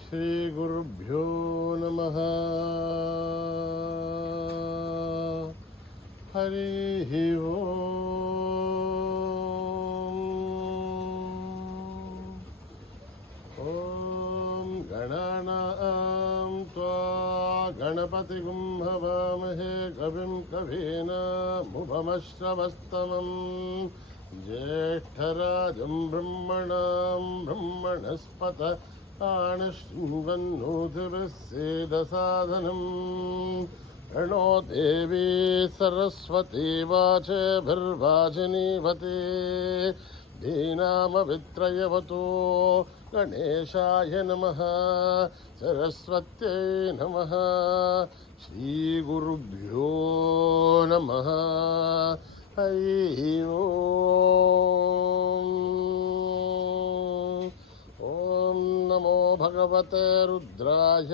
శ్రీ గురుభ్యో నమః. హరి ఓం గణానాం త్వా గణపతిగుం హవామహే కవిం కవీనాముపమశ్రవస్తమం జ్యేష్ఠరాజం బ్రహ్మణాం బ్రహ్మణస్పత ఆనశృण्वन्नोतिभिस्सेदसादनं प्रणो देवी सरस्वती वाचभिर्वाचिनीवते धीनामवित्रयवतो गणेशाय नमः सरस्वत्यै नमः. श्रीगुरुभ्यो नमः. हरि ओम नमो भगवते रुद्राय.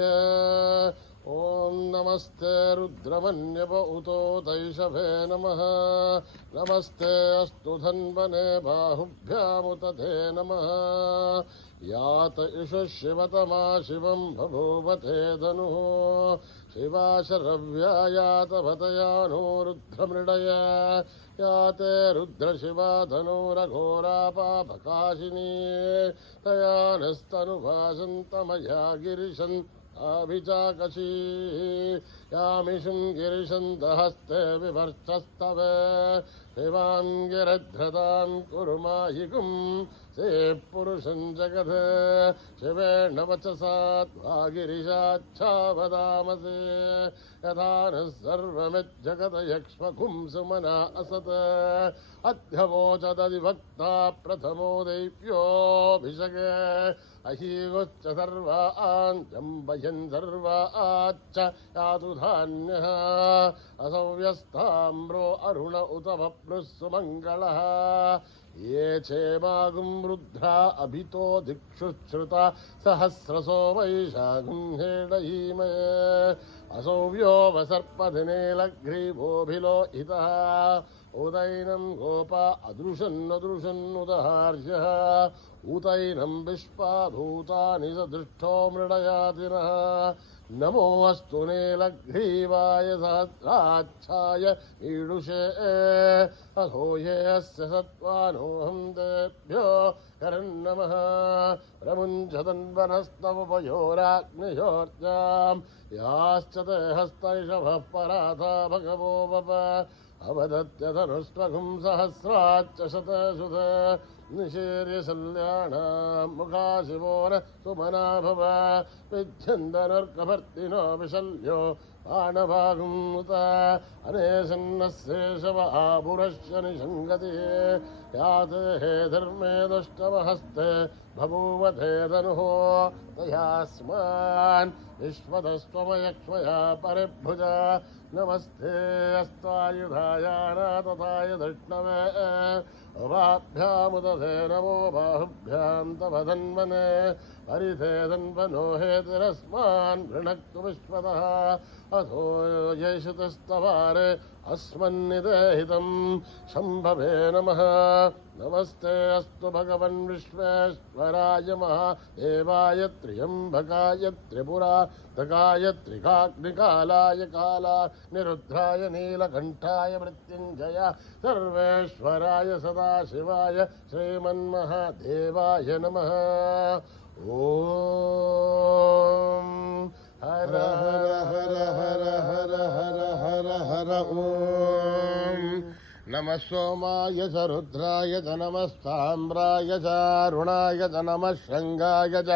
ओम नमस्ते रुद्रमन्यप उतो तैषभे नमः. नमस्ते अस्तु धन्वने बाहुभ्यामुत ते नमः. यात इषु शिवतमा शिवं बभूवते धनुः शिवाशरव्या यात भतयानो रुद्रमृडय याते रुद्रशिवा धनुरघोरापापकाशिनी तया नस्तनुभासन्तमया गिरिशन् अभिचाकशी यामिषुं गिरिशन्दहस्ते विभर्चस्तवे शिवाङ्गिरध्रतां कुरु माहिकुं से पुरुषं जगत् शिवेण वचसा त्वा गिरिशाच्छावदामसे यथा नः सर्वमिज्जगदयक्ष्मकुं सुमना असत् अध्यवोचदधिभक्ता प्रथमो दैव्योऽभिषगे अहीगुश्च सर्वान् जम्बयन् सर्वाच्च यातु धान्यः असौ व्यस्ताम्रो अरुण उत बभ्रुः सुमङ्गलः ये चेमागुं रुद्रा अभितो दिक्षुश्रुता सहस्रसो वैशाखं हेडहीमये असौ व्योमसर्पधिनेलग्रीवोऽभिलोहितः उदैनं गोपा अदृशन्नदृशन्नुदहार्यः ऊतैनं विश्वाभूतानि सदृष्टो मृडयातिनः नमोऽस्तु नीलग्रीवाय सहस्राच्छाय ईडुषे अहो ये अस्य सत्त्वानोऽहं तेभ्यो करन्नमः प्रमुञ्चतन्वनस्तवपयोराग्नियोर्जां याश्च ते हस्तैषभः पराथा भगवो वप अवदत्य धनुष्वघुं सहस्राच्च शतसुध निशीर्य शल्याणां मुखा शिवो न सुमना भव विध्यन्दनर्कभर्तिनो विशल्यो बाणभागुमुत अनेशन्नस्येषव आपुरश्च निषङ्गति याते हे धर्मे दुष्टमहस्ते बभूव ते धनुः तयास्मान् विश्वतस्त्वमयक्ष्मया परिभुज नमस्ते अस्तायुधाय नातताय धृष्णवे उभाभ्यामुदधे नमो बाहुभ्यां तव धन्वने हरिथे धन्वनो हेतिरस्मान् वृणक्तु विश्वतः अथो येषुतस्तवारे अस्मन्निदेहितं शम्भवे नमः. नमस्ते अस्तु भगवन् विश्वेश्वराय महादेवाय त्र्यम्बकाय त्रिपुरातकाय त्रिकाग्निकालाय कालानिरुद्धाय नीलकण्ठाय मृत्युञ्जय सर्वेश्वराय सदाशिवाय श्रीमन्महादेवाय नमः. ओम हर हर हर हर हर हर हर हर ओम नमः सोमाय च रुद्राय च नमस्ताम्राय च अरुणाय च नमः शृङ्गाय च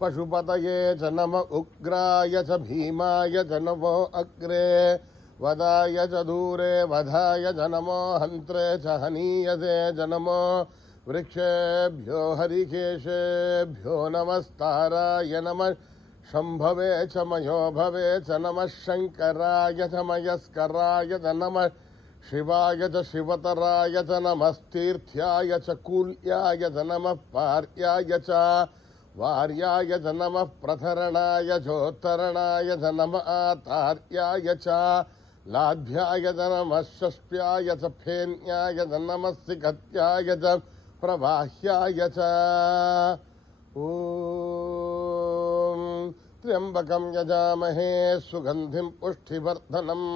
पशुपतये च नम उग्राय च भीमाय च नमो अग्रे वदाय च दूरे वधाय च नमो हन्त्रे च हनीयते च नमो वृक्षेभ्यो हरिकेशेभ्यो नमस्ताराय नमः शम्भवे च मयो भवे च नमः शङ्कराय च मयस्कराय च नमः शिवाय च शिवतराय च नमस्तीर्थ्याय च कूल्याय च नमः पार्याय च वार्याय च नमः प्रथरणाय चोत्तरणाय च नमः आतार्याय च लाभ्याय च नमः षष्ट्याय च फेन्याय च नमः सिकत्याय च प्रवाह्याय च ॐ त्र्यम्बकं यजामहे सुगन्धिं पुष्टिवर्धनम्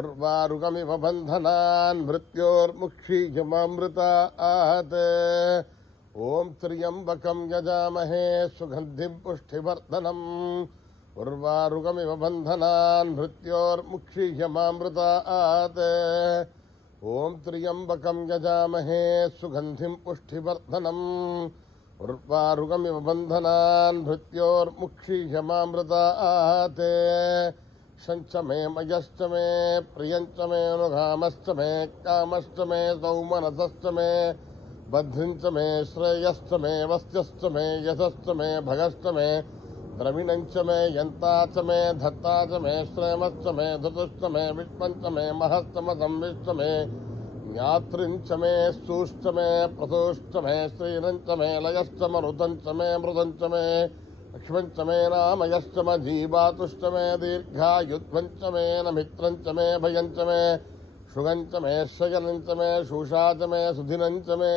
उर्वारुकमिव बन्धनान् मृत्योर्मुक्षीयमामृतात् ॐ त्र्यम्बकं यजामहे सुगन्धिं पुष्टिवर्धनम् उर्वारुकमिव बन्धनान् मृत्योर्मुक्षीयमामृतात् ॐ त्र्यम्बकं यजामहे सुगन्धिं पुष्टिवर्धनम् उर्वारुकमिव बन्धनान् मृत्योर्मुक्षीयमामृतात् शञ्च मे मयश्च मे प्रियञ्च मे अनुगामश्च मे कामश्च मे सौमनसश्च मे बद्धिञ्च मे श्रेयश्च मे वस्यश्च मे यशश्च मे भगश्च मे द्रविणञ्च मे यन्ता च मे धत्ता च मे श्रेमश्च मे धृतुश्च मे विश्वञ्च मे महस्तमसंविश्च मे ज्ञातृञ्च मे स्तुश्च मे प्रसूश्च मे श्रीरञ्च मे लयश्च मरुतञ्च मे मृदञ्च मे लक्ष्मञ्च मे नामयश्च मे जीवातुश्च मे दीर्घायुध्वञ्च मे नमित्रञ्च मे भयञ्च मे शुगञ्च मे शयनञ्च मे शूषा च मे सुधिनञ्च मे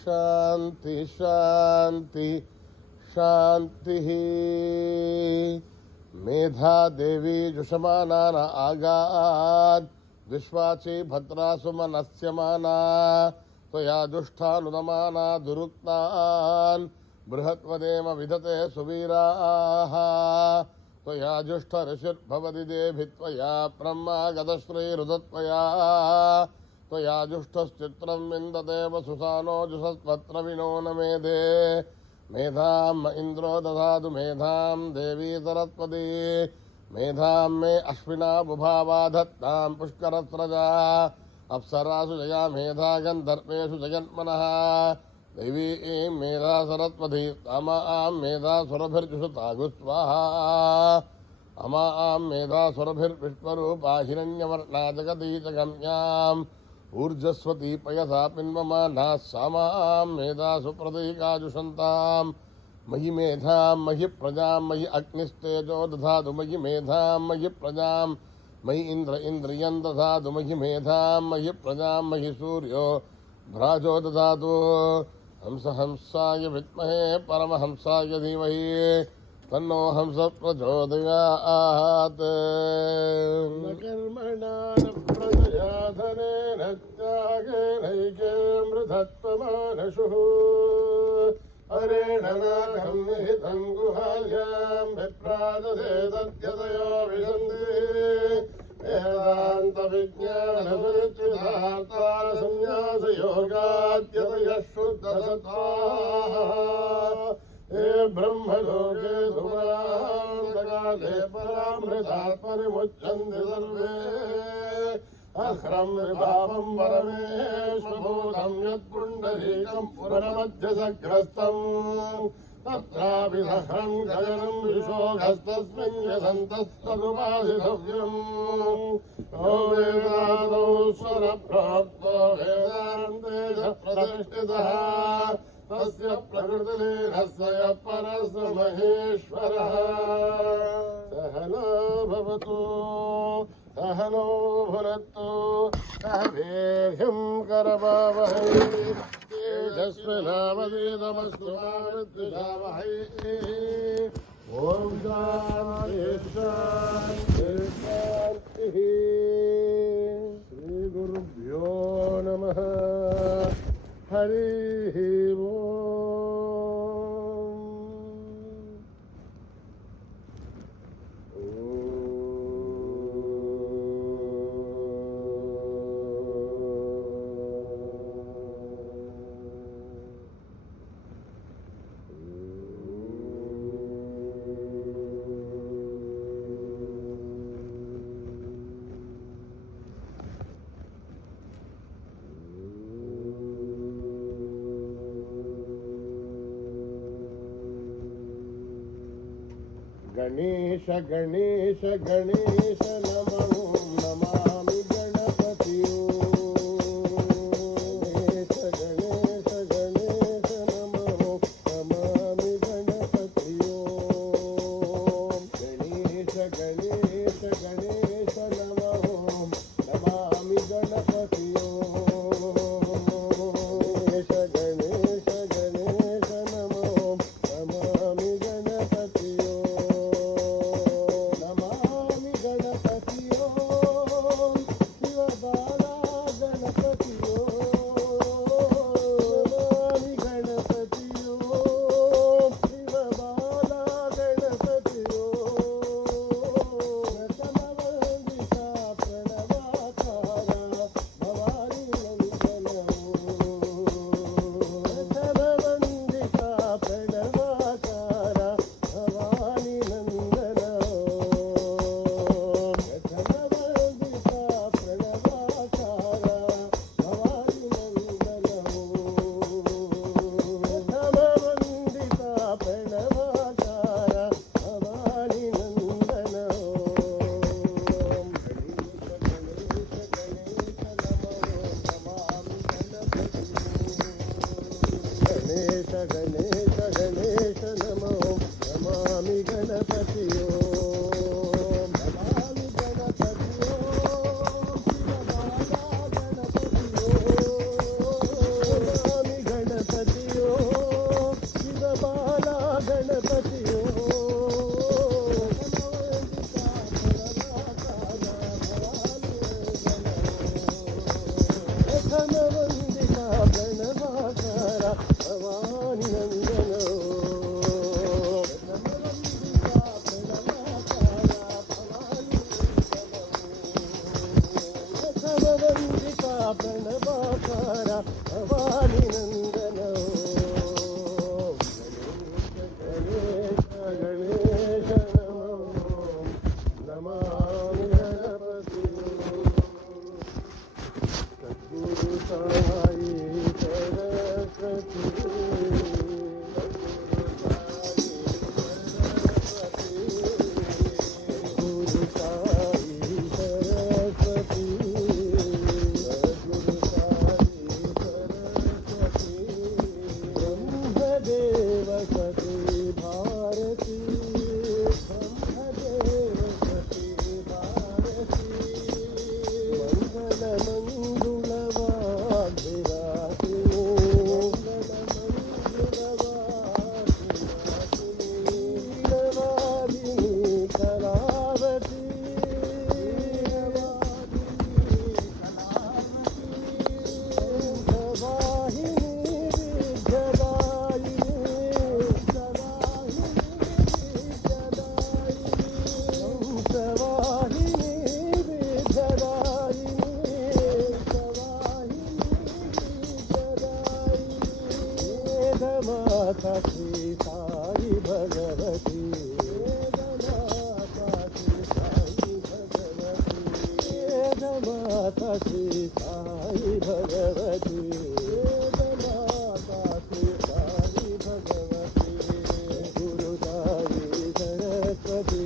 शान्ति शान्ति शान्तिः मेधा देवी जुषमाना आगात् विश्वाची भद्रासु मनस्यमाना त्वया दुष्टानुदमाना दुरुक्तान् बृहत्वदेम विदते सुवीराः त्वया जुष्टऋषिर्भवति देभि त्वया ब्रह्मागतश्रीरुदत्वया त्वया जुष्टश्चित्रं विन्दते वसुसानो जुषस्वत्र विनो न मेधे मेधां इन्द्रो दधातु मेधां देवी सरस्वती मेधां मे अश्विना बुभावा धत्तां पुष्करस्रजा अप्सरासु जया मेधा गन्धर्वेषु जयन्मनः दैवी ऐं मेधा सरस्वती अमा आं मेधा सुरभिर्जुषुतागु स्वाहा अमा आं मेधा सुरभिर्विश्वरूपा हिरण्यवर्णा जगती च गम्याम् ऊर्जस्वती पयसा पिन्वमाना सामा आं मेधा सुप्रतीकाजुषन्तां मयि मेधां मयि प्रजां मयि अग्निस्तेजो दधातु मयि मेधां मयि प्रजां मयि इन्द्र इन्द्रियं दधातु मयि मेधां मयि प्रजां मयि सूर्यो भ्राजो दधातु हंस हंसाय विद्महे परमहंसाय धीमहि तन्नो हंस प्रचोदयात् न कर्मणा न प्रजया धनेन त्यागेनैके मृधत्वमानशुः हरेण नाकं निहितं गुहायां विप्राजते तद्यतयो विशन्ति वेदान्तविज्ञानविचिदार्थासंन्यासयोगाद्यतयः शुद्धसत्त्वाः हे ब्रह्मलोके सुमरान्तकाले परामृतात्मनिमुच्यन्ते सर्वे अह्रं विभावं परमेश्वभूतं यत्पुण्डरीकं पुरमध्यसग्रस्तम् तत्रापि सह्रं गगनं विशोघस्तस्मिन् यशन्तस्तदुपासितव्यम् यो वेदादौ स्वरप्राप्तो वेदान्ते च प्रतिष्ठितः तस्य प्रकृतिलीनस्य यः परस्य महेश्वरः सहना भवतु सहनो भुनक्तु सह वीर्यं करवावहै तेजस्विनावधीतमस्तु मा विद्विषावहै ॐ शान्ति शान्ति शान्तिः श्रीगुरुभ्यो नमः हरिः गणेश गणेश गणेश नमो नमामि गणपति गणेश गणेश गणेश नमो नमामि गणपति चंद्रिका प्रणवाकार भवानी नंदन गणेश गणेश नमामि गणपति सद्गुरु साई सरस्वती माता श्री साई भगवती माता श्री साई भगवती माता श्री साई भगवती माता श्री साई भगवती गुरु साई सरस्वती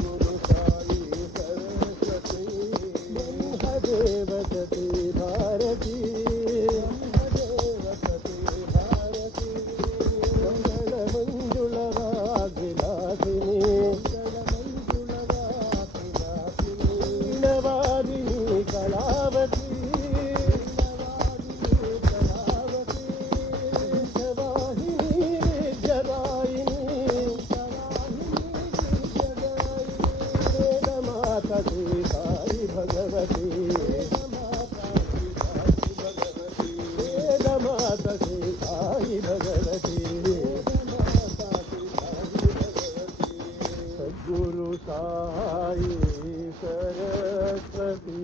गुरु साई सरस्वती ब्रह्मदेवती भारती भगवती माता श्री साई भगवती सद्गुरु साई सरस्वती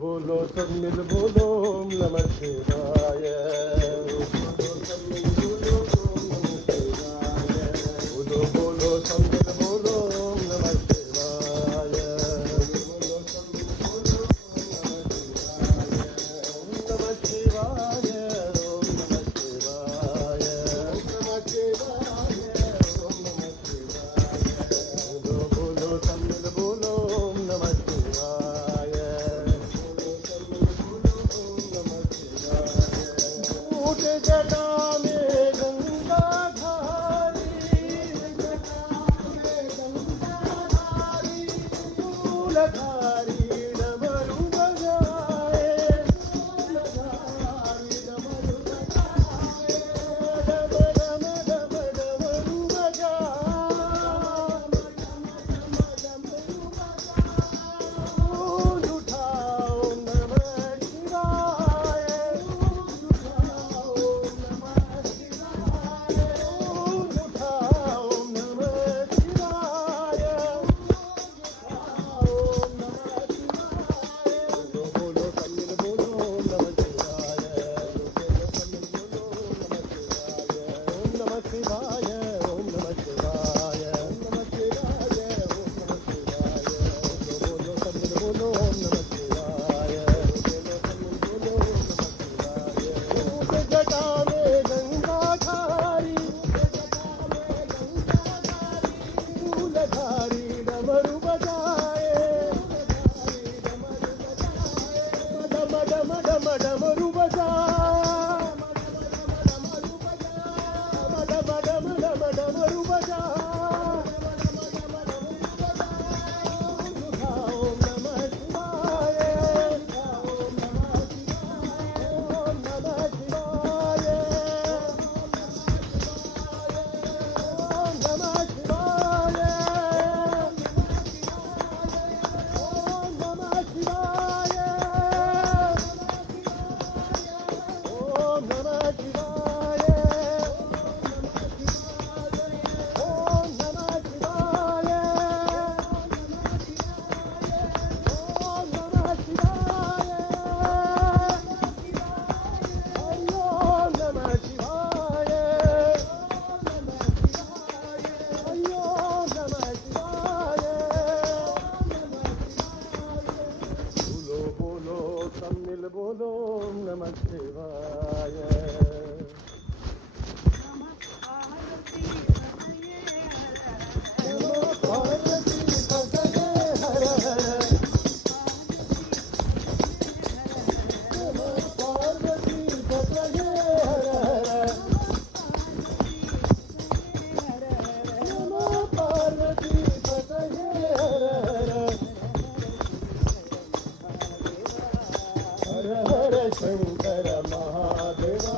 बोलो सब मिल बोलो ओम नमः शिवाय। बोलो सब मिल बोलो ओम नमः शिवाय। बोलो बोलो सब मिल बोलो ओम नमः शिवाय। बोलो सब मिल बोलो ओम नमः शिवाय। ओम नमः शिवाय। ओम नमः शिवाय। ओम नमः शिवाय। बोलो बोलो सब मिल बोलो ओम नमः शिवाय। जटा में गंगा धारी फूल धारी डमरू बजाए। डमरू फूल उठाओ नमः शिवाय। डमरू बजा डमरू बजा। ओम नमः शिवाय। శంకర మహాదేవా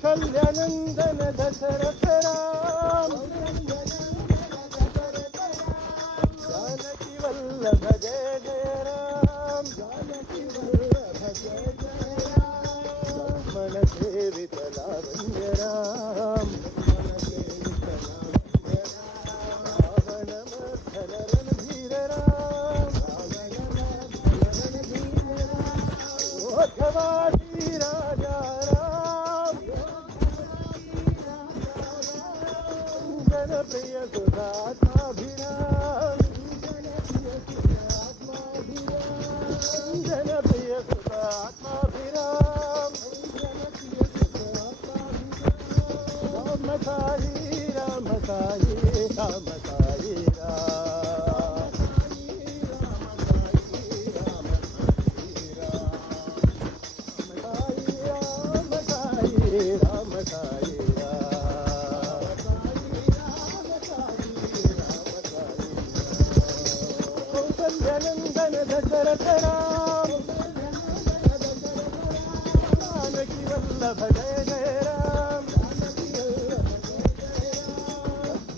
कल्यानंदन दशरथ राम जानकी वल्लभ जय जय राम जानकी वल्लभ जय जय राम लक्ष्मण सेवित लावण्य राम रावण जनप्रिय सुधात्माभिराम जनप्रिय सुधात्माभिराम राम साई राम साई राम साई राम राम साई कौसल्यनंदन दशरथ राम जानकी वल्लभ जय जय राम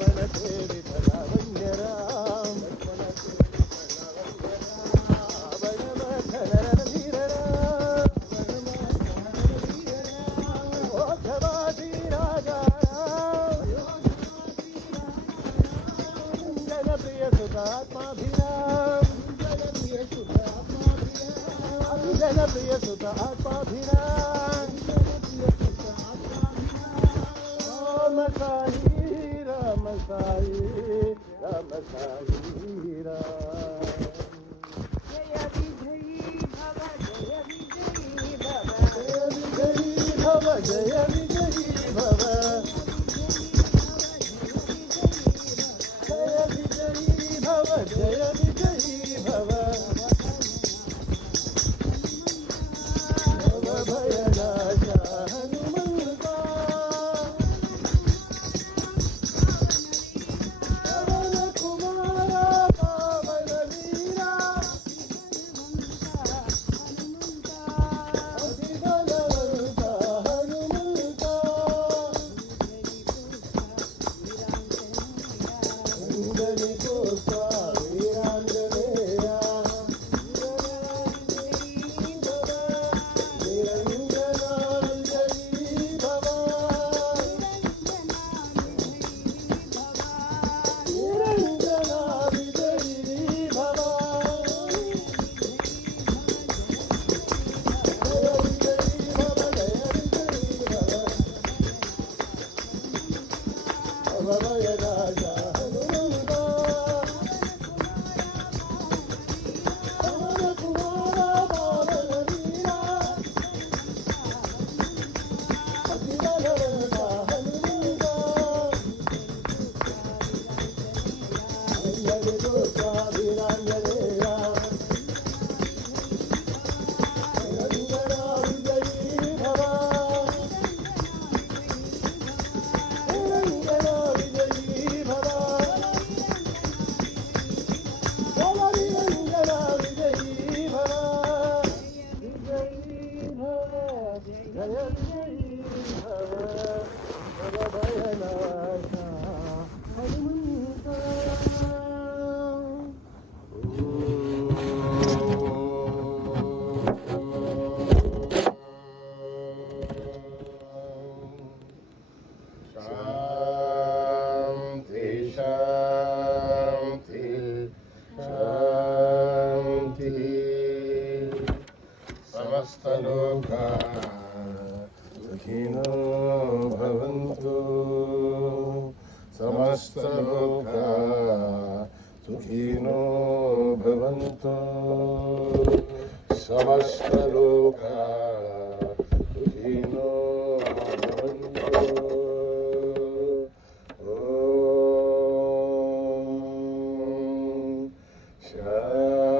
लक्ष्मण सेवित लावण्य राम रावण वीर राम ओझवासी राजा राम जनप्रिय सुधात्माभिराम जनप्रिय सुधात्माभिराम राम साई राम साई राम साई राम जय विजयी भव जय विजयी भव जय विजयी भव जय विजयी भव जय विजयी भव जय विजयी भव भव भयनाशा हनुमन्ता पवन कुमारा पावन वीरा अति बलवंता हनुमन्ता अंजनी पुष्पा वीरांजनेया निरंजना विजयी भव निरंजना विजयी भव जय विजयी भव जय विजयी भव भव भयनाशा हनुमन्ता पवन कुमारा पावन वीरा अति बलवंता हनुमन्ता अंजनी पुष्पा वीरांजनेया निरंजना विजयी भव निरंजना विजयी भव भव निरंजना विजयी भव विजयी भव जय विजयी भव भव भयनाशा हनुमन्ता शांति शांति शांति समस्त लोका सुखिनो भवन्तु समस्त लोका सुखिनो भवन्तु समस्त लोका सुखिनो भवन्तु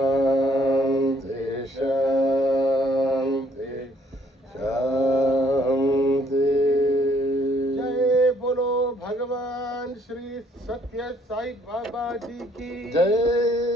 शांति शांति शांति। जय बोलो भगवान श्री सत्य साई बाबा जी की जय।